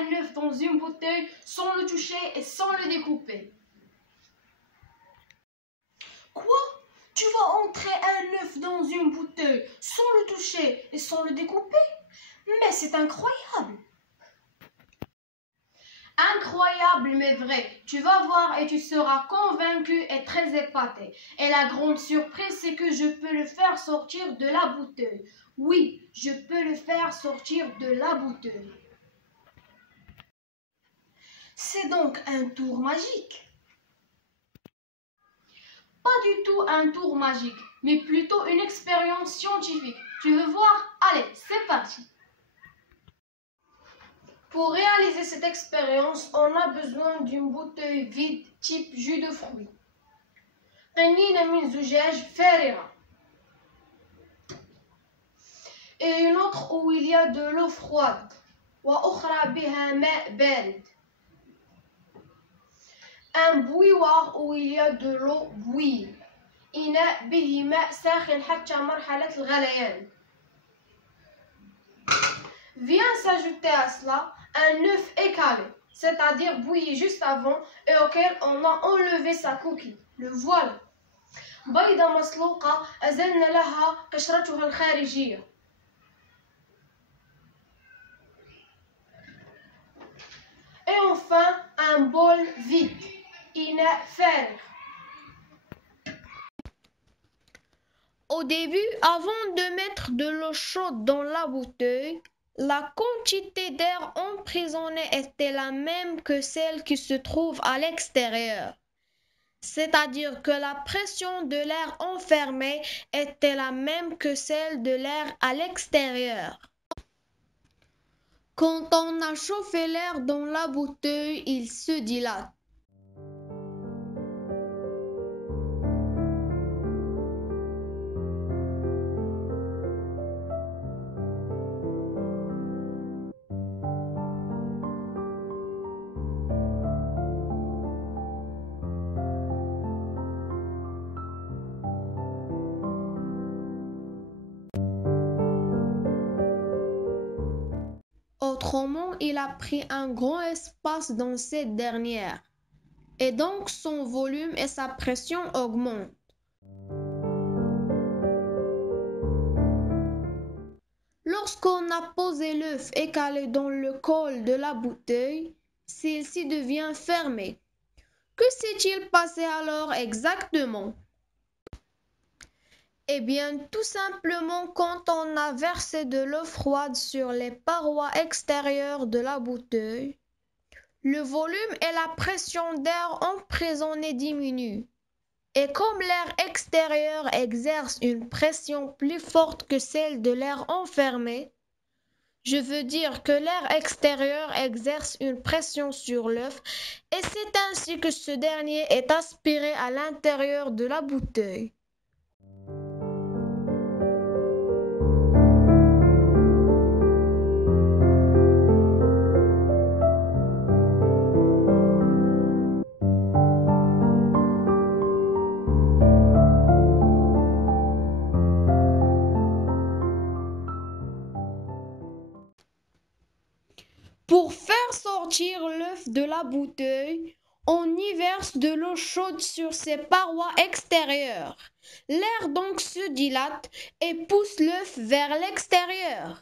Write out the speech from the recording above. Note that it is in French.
un œuf dans une bouteille sans le toucher et sans le découper. Quoi? Tu vas entrer un œuf dans une bouteille sans le toucher et sans le découper? Mais c'est incroyable! Incroyable mais vrai, tu vas voir et tu seras convaincu et très épaté. Et la grande surprise, c'est que je peux le faire sortir de la bouteille. Oui, je peux le faire sortir de la bouteille. C'est donc un tour magique. Pas du tout un tour magique, mais plutôt une expérience scientifique. Tu veux voir? Allez, c'est parti! Pour réaliser cette expérience, on a besoin d'une bouteille vide type jus de fruits. قنينة من زجاج فارغة. Et une autre où il y a de l'eau froide. وأخرى بها ماء بارد. Un bouilloire où il y a de l'eau bouillie. إناء به ماء ساخن حتى مرحلة الغليان. Vient s'ajouter à cela un œuf écalé, c'est-à-dire bouilli juste avant et auquel on a enlevé sa coquille. Le voilà. بيضة مسلوقة أزلنا لها قشرتها الخارجية. Et enfin un bol vide. إناء فارغ. Au début, avant de mettre de l'eau chaude dans la bouteille, la quantité d'air emprisonné était la même que celle qui se trouve à l'extérieur. C'est-à-dire que la pression de l'air enfermé était la même que celle de l'air à l'extérieur. Quand on a chauffé l'air dans la bouteille, il se dilate. Autrement, il a pris un grand espace dans cette dernière, et donc son volume et sa pression augmentent. Lorsqu'on a posé l'œuf écalé dans le col de la bouteille, celle-ci devient fermée. Que s'est-il passé alors exactement? Eh bien, tout simplement, quand on a versé de l'eau froide sur les parois extérieures de la bouteille, le volume et la pression d'air emprisonné diminuent. Et comme l'air extérieur exerce une pression plus forte que celle de l'air enfermé, je veux dire que l'air extérieur exerce une pression sur l'œuf et c'est ainsi que ce dernier est aspiré à l'intérieur de la bouteille. Pour faire sortir l'œuf de la bouteille, on y verse de l'eau chaude sur ses parois extérieures. L'air donc se dilate et pousse l'œuf vers l'extérieur.